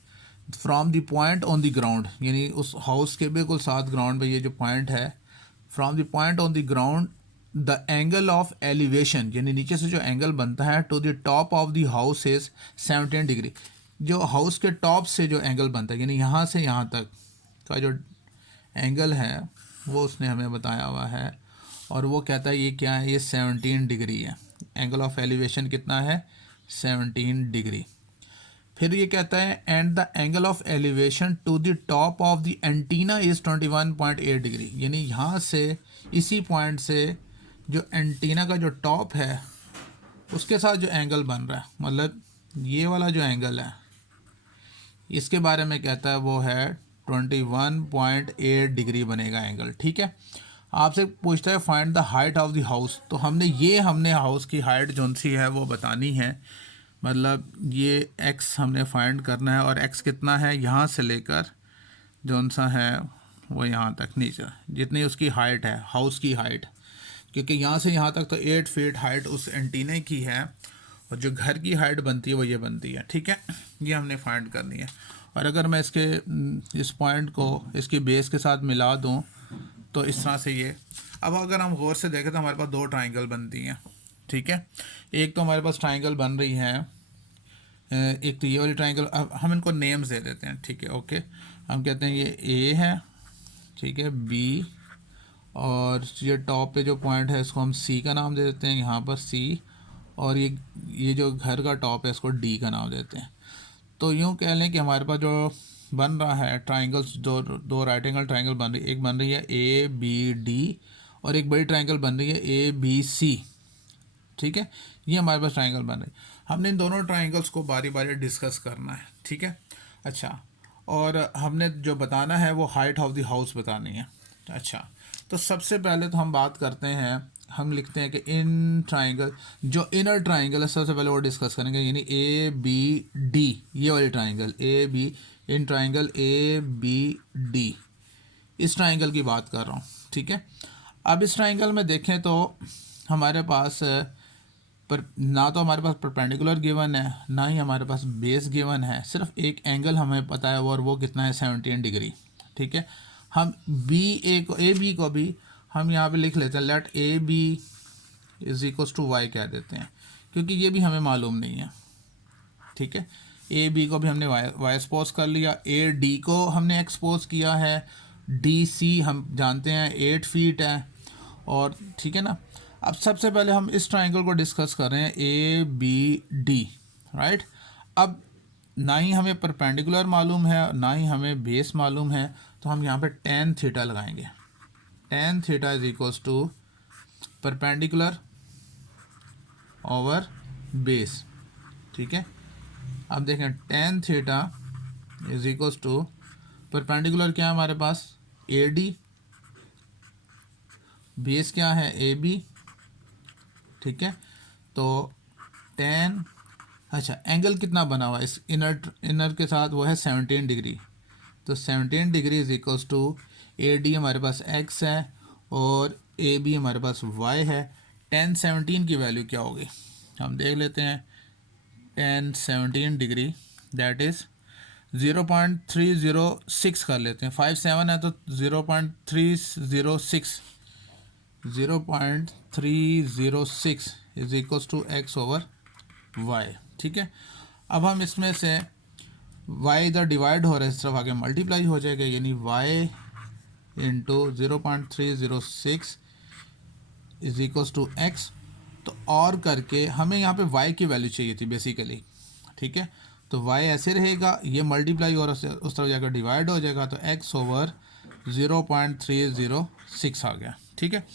from the point on the ground, यानी उस हाउस के बिल्कुल साथ ग्राउंड पे ये जो पॉइंट है, from the point on the ground the angle of elevation, यानी नीचे से जो एंगल बनता है to the top of the house is 17 degree. जो हाउस के टॉप से जो एंगल बनता है, यानी यहाँ से यहाँ तक का जो एंगल है वो उसने हमें बताया हुआ है, और वो कहता है ये क्या है, ये 17 डिग्री है। एंगल ऑफ एलिवेशन कितना है, 17 डिग्री। फिर ये कहता है and the angle of elevation to the top of the antenna is 21.8 degree, यानी यहाँ से इसी पॉइंट से जो एंटीना का जो टॉप है उसके साथ जो एंगल बन रहा है, मतलब ये वाला जो एंगल है इसके बारे में कहता है वो है 21.8 डिग्री बनेगा एंगल। ठीक है, आपसे पूछता है find the height of the house, तो हमने हाउस की हाइट जो सी है वो बतानी है, मतलब ये x हमने फाइंड करना है, और x कितना है यहाँ से लेकर जो सा है वो यहाँ तक नीचे, जितनी उसकी हाइट है हाउस की हाइट, क्योंकि यहाँ से यहाँ तक तो 8 फीट हाइट उस एंटीने की है, और जो घर की हाइट बनती है वो ये बनती है। ठीक है, ये हमने फाइंड करनी है। और अगर मैं इस पॉइंट को इसकी बेस के साथ मिला दूँ तो इस तरह से ये, अब अगर हम गौर से देखें तो हमारे पास 2 ट्राइंगल बनती हैं। ठीक है, एक तो हमारे पास ट्राइंगल बन रही है, एक तो ये वाली ट्राइंगल, अब हम इनको नेम्स दे देते हैं। ठीक है, ओके, हम कहते हैं ये ए है, ठीक है, बी, और ये टॉप पे जो पॉइंट है इसको हम सी का नाम दे देते हैं, यहाँ पर सी, और ये जो घर का टॉप है इसको डी का नाम देते हैं। तो यूँ कह लें कि हमारे पास जो बन रहा है ट्राइंगल्स, दो राइट एंगल ट्राइंगल बन रही है, एक बन रही है ए बी डी, और एक बड़ी ट्राइंगल बन रही है ए बी सी। ठीक है, ये हमारे पास ट्राइंगल बन रही है। हमने इन दोनों ट्राइंगल्स को बारी बारी डिस्कस करना है। ठीक है, अच्छा, और हमने जो बताना है वो हाइट ऑफ द हाउस बतानी है। अच्छा, तो सबसे पहले तो हम बात करते हैं, हम लिखते हैं कि इन ट्राइंगल, जो इनर ट्राइंगल है सबसे पहले वो डिस्कस करेंगे, यानी ए बी डी, ये वाली triangle A B, in triangle A B D, इस ट्राइंगल की बात कर रहा हूँ। ठीक है, अब इस ट्राइंगल में देखें तो हमारे पास पर ना तो हमारे पास परपेंडिकुलर गिवन है, ना ही हमारे पास बेस गिवन है, सिर्फ एक एंगल हमें पता है और वो कितना है, 17 डिग्री। ठीक है, हम ए बी को भी हम यहाँ पे लिख लेते हैं, let A B is equals to Y कह देते हैं, क्योंकि ये भी हमें मालूम नहीं है। ठीक है, ए बी को भी हमने वाई एक्सपोज कर लिया, ए डी को हमने एक्सपोज किया है, डी सी हम जानते हैं 8 फीट है, और ठीक है ना। अब सबसे पहले हम इस ट्राइंगल को डिस्कस कर रहे हैं ए बी डी, राइट। अब ना ही हमें परपेंडिकुलर मालूम है ना ही हमें बेस मालूम है, तो हम यहाँ पे tan थीटा लगाएंगे। tan theta is equals to perpendicular over base. ठीक है, अब देखें tan theta is equals to perpendicular क्या है हमारे पास, ए डी, बेस क्या है ए बी। ठीक है, तो tan, अच्छा एंगल कितना बना हुआ है इस इनर के साथ, वो है 17 डिग्री, तो 17 degree is equals to A D हमारे पास x है और ए बी हमारे पास y है। tan 17 की वैल्यू क्या होगी हम देख लेते हैं। tan 17 डिग्री दैट इज़ 0.306 कर लेते हैं, 5 7 है तो 0.306 इज इक्वल्स टू x ओवर y। ठीक है, अब हम इसमें से y इधर डिवाइड हो रहा है, इस तरफ आगे मल्टीप्लाई हो जाएगा, यानी y into 0.306 is equals to x। तो और करके हमें यहाँ पे y की वैल्यू चाहिए थी बेसिकली। ठीक है, तो y ऐसे रहेगा, ये मल्टीप्लाई और उस तरफ जाकर डिवाइड हो जाएगा, तो x ओवर 0.306 आ गया। ठीक है,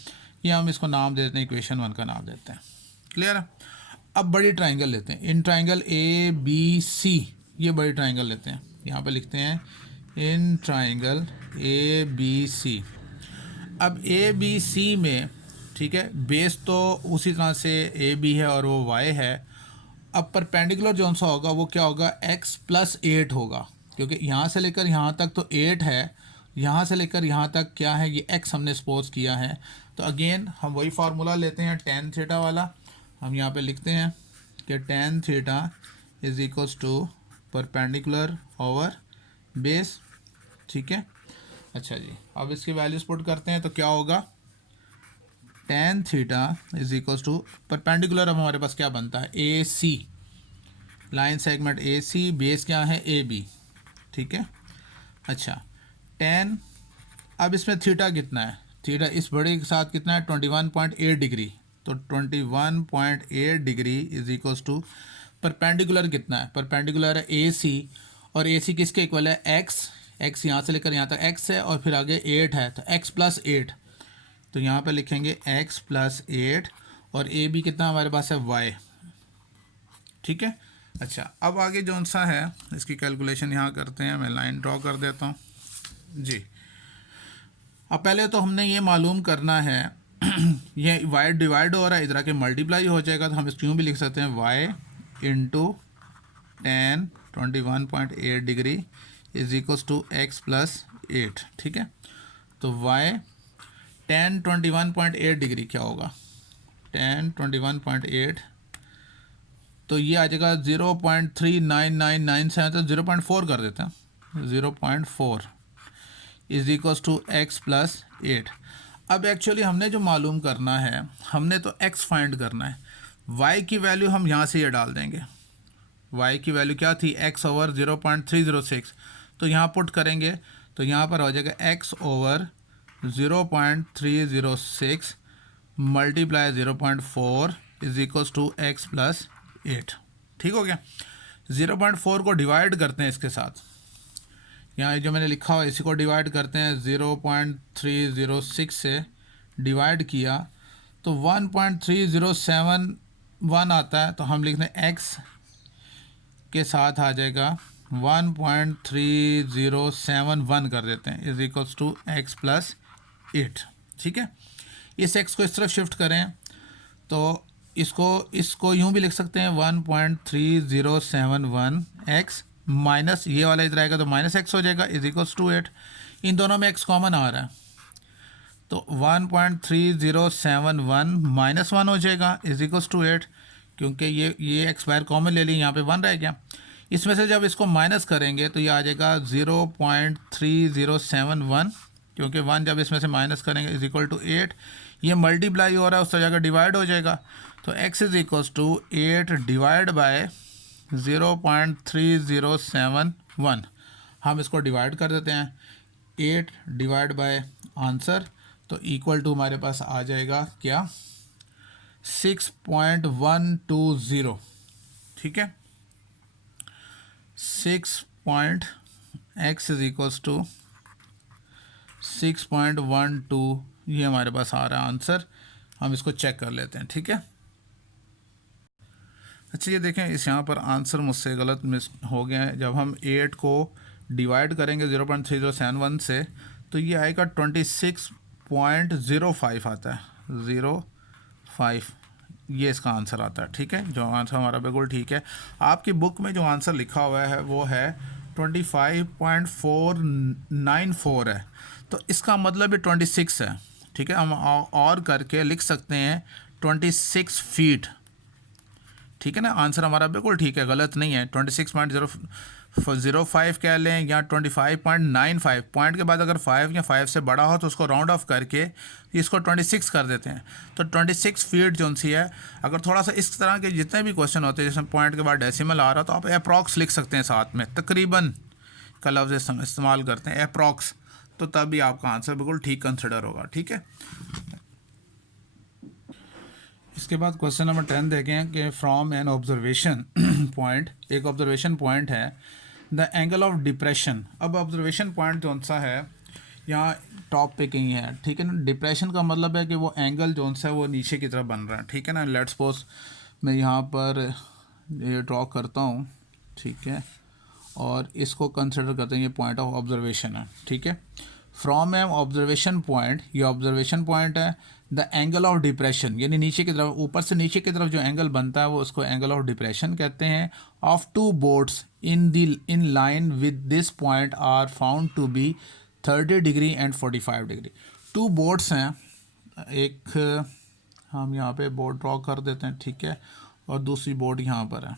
ये हम इसको नाम दे देते हैं, इक्वेशन 1 का नाम देते हैं। क्लियर है। अब बड़ी ट्राइंगल लेते हैं, इन ट्राइंगल ए बी सी, ये बड़ी ट्राइंगल लेते हैं, यहाँ पे लिखते हैं इन ट्राइंगल ए बी सी। अब ए बी सी में ठीक है, बेस तो उसी तरह से ए बी है और वो वाई है। अब परपेंडिकुलर जो सा होगा वो क्या होगा, x प्लस 8 होगा, क्योंकि यहाँ से लेकर यहाँ तक तो 8 है, यहाँ से लेकर यहाँ तक क्या है, ये x हमने सपोज किया है। तो अगेन हम वही फार्मूला लेते हैं टेन थीटा वाला, हम यहाँ पे लिखते हैं कि tan theta is equals to perpendicular over base. ठीक है, अच्छा जी, अब इसकी वैल्यूज पुट करते हैं तो क्या होगा, tan theta is equals to perpendicular, अब हमारे पास क्या बनता है, A C, line segment A C, base क्या है ए बी। ठीक है, अच्छा टेन, अब इसमें थीटा कितना है, थीटा इस बड़े के साथ कितना है 21.8 डिग्री, तो 21.8 degree is equals to perpendicular कितना है, परपेंडिकुलर है ए सी, और ए सी किसके इक्वल है, एक्स, एक्स यहाँ से लेकर यहाँ तक एक्स है और फिर आगे 8 है, तो एक्स प्लस 8, तो यहाँ पे लिखेंगे x प्लस 8, और ए बी कितना हमारे पास है y। ठीक है, अच्छा अब आगे जौन सा है इसकी कैलकुलेशन यहाँ करते हैं, मैं लाइन ड्रॉ कर देता हूँ जी। अब पहले तो हमने ये मालूम करना है ये y डिवाइड हो रहा है, इधर आके मल्टीप्लाई हो जाएगा, तो हम इसको यूँ भी लिख सकते हैं y into tan 21.8 degree is equals to x plus 8। ठीक है, तो y टेन 21.8 डिग्री क्या होगा, टेन 21.8, तो ये आ जाएगा 0.3999, तो 0.4 कर देते हैं, 0.4 is equals to X plus 8। अब एक्चुअली हमने जो मालूम करना है, हमने तो x फाइंड करना है, y की वैल्यू हम यहाँ से ये डाल देंगे, y की वैल्यू क्या थी, x ओवर 0.306, तो यहाँ पुट करेंगे तो यहाँ पर हो जाएगा x over 0.306 multiply 0.4 is equals to X plus 8। ठीक हो गया, 0.4 को डिवाइड करते हैं इसके साथ, यहाँ जो मैंने लिखा हुआ इसी को डिवाइड करते हैं, 0.306 से डिवाइड किया तो 1.3071 आता है, तो हम लिखते हैं x के साथ आ जाएगा 1.3071 कर देते हैं is equals to X plus 8। ठीक है, इस x को इस तरफ शिफ्ट करें तो इसको यूँ भी लिख सकते हैं 1.3071 x माइनस ये वाला इधर आएगा तो माइनस x हो जाएगा इज इक्वल्स टू 8, इन दोनों में x कॉमन आ रहा है, तो 1.3071 माइनस 1 हो जाएगा इज इक्वल्स टू 8, क्योंकि ये x बाहर कॉमन ले ली, यहाँ पे 1 रह गया। इसमें से जब इसको माइनस करेंगे तो ये आ जाएगा 0.3071, क्योंकि 1 जब इसमें से माइनस करेंगे इज इक्वल टू 8, ये मल्टीप्लाई हो रहा है उससे जाकर डिवाइड हो जाएगा, तो x is equals to 8 divide by 0.3071, हम इसको डिवाइड कर देते हैं, 8 डिवाइड बाय आंसर, तो इक्वल टू हमारे पास आ जाएगा क्या, 6.120। ठीक है, 6. x इज इक्वल्स टू 6.12, ये हमारे पास आ रहा है आंसर, हम इसको चेक कर लेते हैं। ठीक है, अच्छा ये देखें इस यहाँ पर आंसर मुझसे गलत मिस हो गया है, जब हम 8 को डिवाइड करेंगे 0.3071 से तो ये आएगा 26.05 आता है, 05, ये इसका आंसर आता है। ठीक है, जो आंसर हमारा बिल्कुल ठीक है, आपकी बुक में जो आंसर लिखा हुआ है वो है 25.494 है, तो इसका मतलब ये 26 है। ठीक है, हम और करके लिख सकते हैं 26 फीट। ठीक है ना, आंसर हमारा बिल्कुल ठीक है, गलत नहीं है, 26.005 कह लें या 25.95, पॉइंट के बाद अगर 5 या 5 से बड़ा हो तो उसको राउंड ऑफ करके इसको 26 कर देते हैं, तो 26 फीट जो सी है। अगर थोड़ा सा इस तरह के जितने भी क्वेश्चन होते हैं जिसमें पॉइंट के बाद डेसिमल आ रहा तो आप अप्रॉक्स लिख सकते हैं, साथ में तकरीबन का लफ्ज़ इस्तेमाल करते हैं अप्रॉक्स, तो तब भी आपका आंसर बिल्कुल ठीक कंसिडर होगा। ठीक है, इसके बाद क्वेश्चन नंबर 10 देखें कि फ्रॉम एन ऑब्जर्वेशन पॉइंट, एक ऑब्जर्वेशन पॉइंट है, द एंगल ऑफ डिप्रेशन। अब ऑब्जर्वेशन पॉइंट कौन सा है, यहाँ टॉप पे कहीं है। ठीक है ना, डिप्रेशन का मतलब है कि वो एंगल जो सा है वो नीचे की तरफ बन रहा है। ठीक है ना, लेट्स सपोज मैं यहाँ पर ये ड्रॉ करता हूँ, ठीक है, और इसको कंसिडर करते हैं ये पॉइंट ऑफ ऑब्जर्वेशन है, ठीक है। फ्रॉम एम ऑब्जर्वेशन पॉइंट, ये ऑब्जर्वेशन पॉइंट है, द एंगल ऑफ डिप्रेशन यानी नीचे की तरफ, ऊपर से नीचे की तरफ जो एंगल बनता है वो उसको एंगल ऑफ डिप्रेशन कहते हैं, of two boards in line with this point are found to be 30 degree and 45 degree. Two boards हैं, एक हम यहाँ पे बोर्ड ड्रॉ कर देते हैं, ठीक है, और दूसरी बोर्ड यहाँ पर है।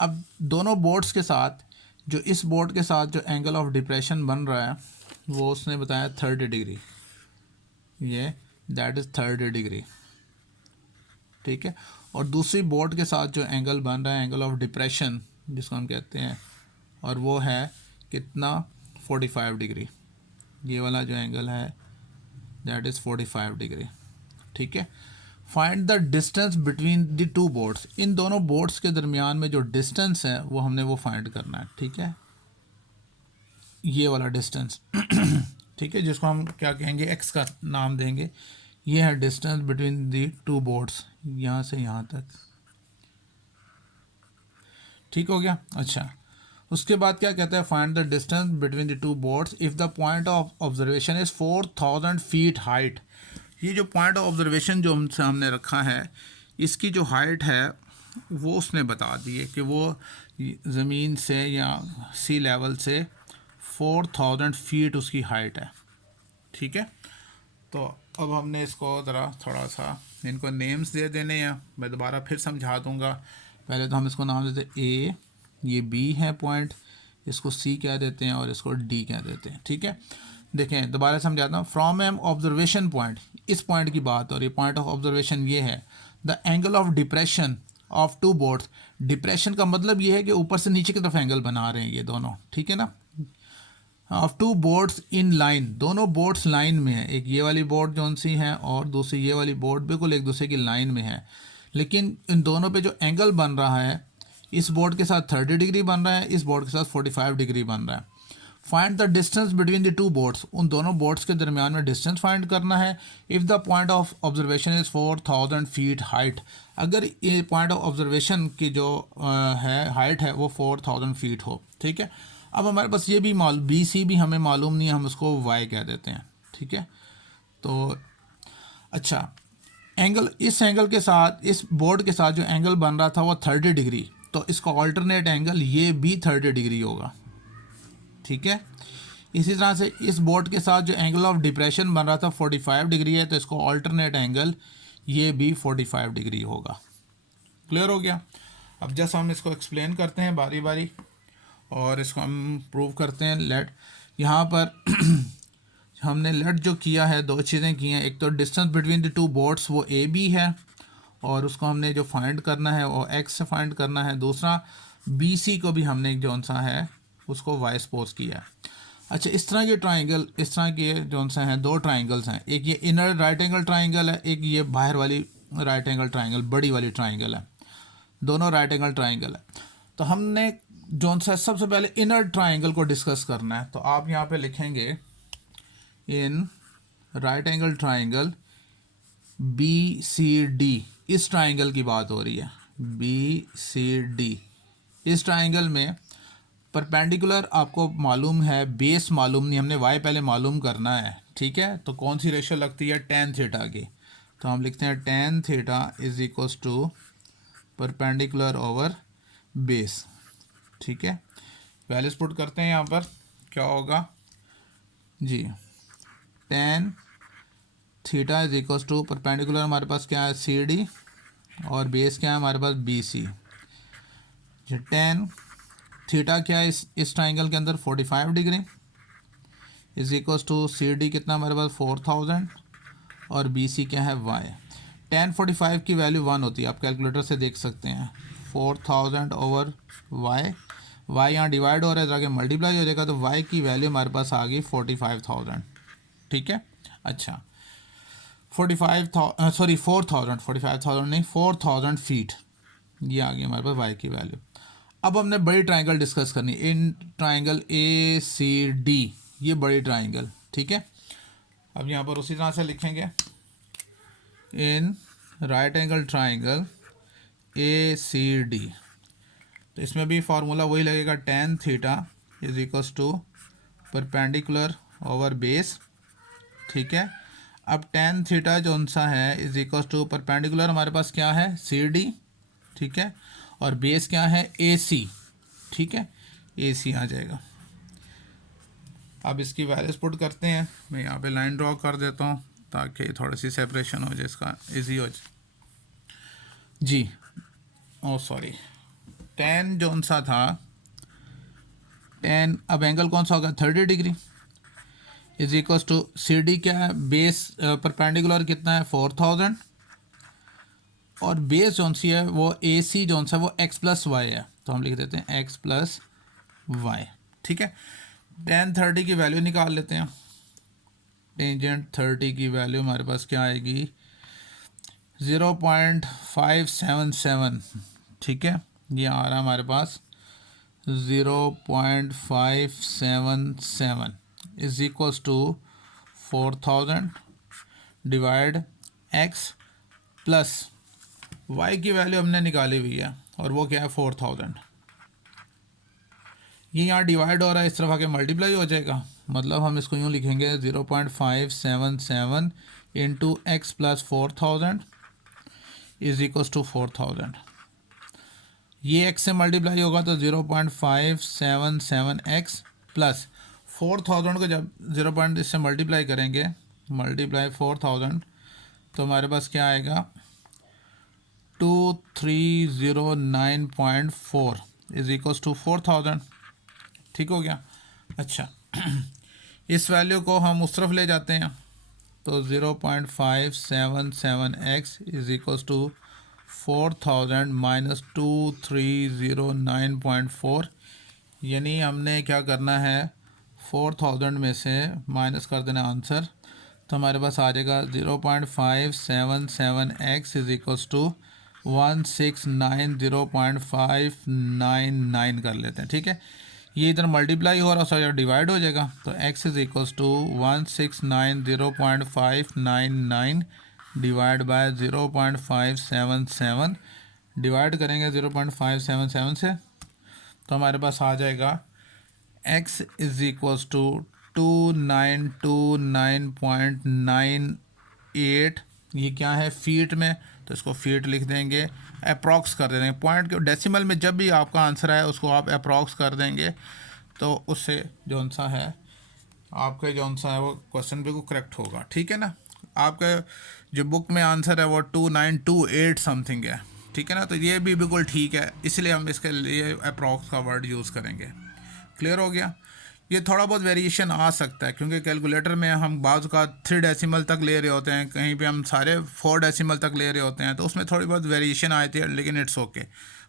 अब दोनों बोर्ड्स के साथ जो इस बोर्ड के साथ जो एंगल ऑफ डिप्रेशन बन रहा है वो उसने बताया 30 डिग्री, ये दैट इज़ 30 डिग्री, ठीक है। और दूसरी बोर्ड के साथ जो एंगल बन रहा है एंगल ऑफ डिप्रेशन जिसको हम कहते हैं, और वो है कितना 45 डिग्री, ये वाला जो एंगल है दैट इज़ 45 डिग्री, ठीक है। Find the distance between the two boards, इन दोनों बोर्ड्स के दरमियान में जो डिस्टेंस है वो हमने वो फाइंड करना है, ठीक है, ये वाला डिस्टेंस ठीक है, जिसको हम क्या कहेंगे एक्स का नाम देंगे। ये है distance between the two boards, यहाँ से यहाँ तक, ठीक हो गया। अच्छा, उसके बाद क्या कहता है, find the distance between the two boards if the point of observation is 4000 feet height. ये जो पॉइंट ऑफ ऑब्जर्वेशन जो हमसे हमने रखा है इसकी जो हाइट है वो उसने बता दी है कि वो ज़मीन से या सी लेवल से 4000 फीट उसकी हाइट है, ठीक है। तो अब हमने इसको ज़रा थोड़ा सा इनको नेम्स दे देने हैं, मैं दोबारा फिर समझा दूँगा। पहले तो हम इसको नाम देते ए, ये बी है पॉइंट, इसको सी कह देते हैं और इसको डी कह देते हैं, ठीक है। देखें दोबारा समझाता हूँ, फ्रॉम एम ऑब्जर्वेशन पॉइंट, इस पॉइंट की बात और ये पॉइंट ऑफ ऑब्जर्वेशन ये है, the angle of depression of two boards, depression का मतलब ये है कि ऊपर से नीचे की तरफ एंगल बना रहे हैं ये दोनों, ठीक है ना। Of two boards in line, दोनों बोर्ड्स लाइन में है, एक ये वाली बोर्ड जौन सी है और दूसरी ये वाली बोर्ड बिल्कुल एक दूसरे की लाइन में है, लेकिन इन दोनों पे जो एंगल बन रहा है इस बोर्ड के साथ 30 डिग्री बन रहा है, इस बोर्ड के साथ 45 डिग्री बन रहा है। Find the distance between the two boards, उन दोनों बोर्ड्स के दरमियान में डिस्टेंस फाइंड करना है। If the point of observation is 4000 feet height, अगर ये पॉइंट ऑफ ऑब्जर्वेशन की जो है हाइट है वो 4000 फीट हो, ठीक है। अब हमारे पास ये भी मालूम, बी सी भी हमें मालूम नहीं है, हम उसको वाई कह देते हैं, ठीक है। तो अच्छा, एंगल, इस एंगल के साथ इस बोर्ड के साथ जो एंगल बन रहा था वो 30 डिग्री, तो इसका ऑल्टरनेट एंगल ये भी 30 डिग्री होगा, ठीक है। इसी तरह से इस बोर्ड के साथ जो एंगल ऑफ डिप्रेशन बन रहा था 45 डिग्री है, तो इसको ऑल्टरनेट एंगल ये भी 45 डिग्री होगा। क्लियर हो गया। अब जैसे हम इसको एक्सप्लेन करते हैं बारी बारी और इसको हम प्रूव करते हैं। लेट यहाँ पर हमने लेट जो किया है दो चीज़ें की हैं, एक तो distance between the two boards वो ए बी है और उसको हमने जो फाइंड करना है वो एक्स से फाइंड करना है, दूसरा बी सी को भी हमने जौन सा है उसको वाई सपोज किया है। अच्छा, इस तरह के ट्राइंगल, इस तरह के जौन सा हैं दो ट्राइंगल्स हैं, एक ये इनर राइट एंगल ट्राइंगल है, एक ये बाहर वाली राइट एंगल ट्राइंगल बड़ी वाली ट्राइंगल है, दोनों राइट एंगल ट्राइंगल है। तो हमने जौन सा सबसे पहले इनर ट्राइंगल को डिस्कस करना है, तो आप यहाँ पे लिखेंगे in right angle triangle B C D, इस ट्राइंगल की बात हो रही है, बी सी डी। इस ट्राइंगल में परपेंडिकुलर आपको मालूम है, बेस मालूम नहीं, हमने वाई पहले मालूम करना है, ठीक है। तो कौन सी रेशो लगती है, टेन थीटा की, तो हम लिखते हैं tan theta is equals to perpendicular over base, ठीक है। वैल्यूज पुट करते हैं यहाँ पर, क्या होगा जी, tan theta is equals to perpendicular हमारे पास क्या है सी डी और बेस क्या है हमारे पास बी सी। टेन थीटा क्या है इस ट्राइंगल के अंदर 45 degree is equals to C D कितना हमारे पास 4000 और बी सी क्या है वाई। टेन 45 की वैल्यू 1 होती है, आप कैलकुलेटर से देख सकते हैं, 4000 ओवर वाई, वाई यहाँ डिवाइड हो रहा है तो आगे मल्टीप्लाई हो जाएगा, तो वाई की वैल्यू हमारे पास आ गई 45,000, ठीक है। अच्छा 4,000 नहीं 4,000 फीट, ये आ गई हमारे पास वाई की वैल्यू। अब हमने बड़ी ट्राइंगल डिस्कस करनी, इन ट्राइंगल ए सी डी, ये बड़ी ट्राइंगल, ठीक है। अब यहाँ पर उसी तरह से लिखेंगे in right angle triangle A C D, तो इसमें भी फार्मूला वही लगेगा, tan theta is equals to perpendicular over base, ठीक है। अब tan थीटा जो सा है इज इक्वल्स टू परपेंडिकुलर हमारे पास क्या है सी डी, ठीक है, और बेस क्या है ए सी, ठीक है, ए सी आ जाएगा। अब इसकी वैल्यूज पुट करते हैं, मैं यहाँ पे लाइन ड्रॉ कर देता हूँ ताकि थोड़ी सी सेपरेशन हो जाए, इसका इजी हो जाए जी। ओ सॉरी, tan जो सा था, tan अब एंगल कौन सा होगा 30 degree is equals to C D क्या है, बेस परपेंडिकुलर कितना है 4000, और बेस जौन सी है वो ए सी जौन सा वो x प्लस वाई है, तो हम लिख देते हैं x प्लस वाई, ठीक है। tan 30 की वैल्यू निकाल लेते हैं, टेंजेंट 30 की वैल्यू हमारे पास क्या आएगी 0.577, ठीक है, ये आ रहा है हमारे पास 0.577 is equals to 4000 divide x plus y की वैल्यू हमने निकाली हुई है और वो क्या है 4000, ये यहाँ डिवाइड हो रहा है, इस तरफ आके मल्टीप्लाई हो जाएगा, मतलब हम इसको यूँ लिखेंगे 0.577 into X plus 4000 is equals to 4000, ये x से मल्टीप्लाई होगा तो 0.577 x प्लस 4000 को जब 0 पॉइंट इससे मल्टीप्लाई करेंगे, मल्टीप्लाई 4000, तो हमारे पास क्या आएगा 2309.4 इज इक्वल्स टू 4000, ठीक हो गया। अच्छा इस वैल्यू को हम उस तरफ ले जाते हैं, तो 0.577 x is equals to 4000 minus 2309.4, यानी हमने क्या करना है 4000 में से माइनस कर देना आंसर, तो हमारे पास आ जाएगा 0.577 x इज इक्वल्स टू 1690.599 कर लेते हैं, ठीक है। ये इधर मल्टीप्लाई हो रहा है, सॉरी डिवाइड हो जाएगा, तो x is equals to 1690.599 divide by 0.577, divide करेंगे 0.577 से, तो हमारे पास आ जाएगा x इज इक्वल्स टू 2929.98, ये क्या है फीट में, तो इसको फीट लिख देंगे, अप्रॉक्स कर देंगे, पॉइंट के डेसिमल में जब भी आपका आंसर है उसको आप अप्रॉक्स कर देंगे, तो उससे जौन सा है आपका जौन सा है वो क्वेश्चन बिल्कुल करेक्ट होगा, ठीक है ना। आपका जो बुक में आंसर है वो 2928 समथिंग है, ठीक है ना, तो ये भी बिल्कुल ठीक है, इसलिए हम इसके लिए अप्रॉक्स का वर्ड यूज़ करेंगे। क्लियर हो गया। ये थोड़ा बहुत वेरिएशन आ सकता है क्योंकि कैलकुलेटर में हम बाज़ का 3 डेसिमल तक ले रहे होते हैं, कहीं पे हम सारे 4 डेसिमल तक ले रहे होते हैं, तो उसमें थोड़ी बहुत वेरिएशन आती है, लेकिन इट्स ओके,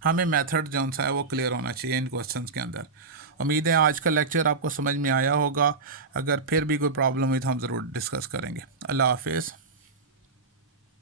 हमें मेथड जो सा है वो क्लियर होना चाहिए इन क्वेश्चंस के अंदर। उम्मीद है आज का लेक्चर आपको समझ में आया होगा, अगर फिर भी कोई प्रॉब्लम हुई तो हम ज़रूर डिस्कस करेंगे। अल्लाह हाफिज़।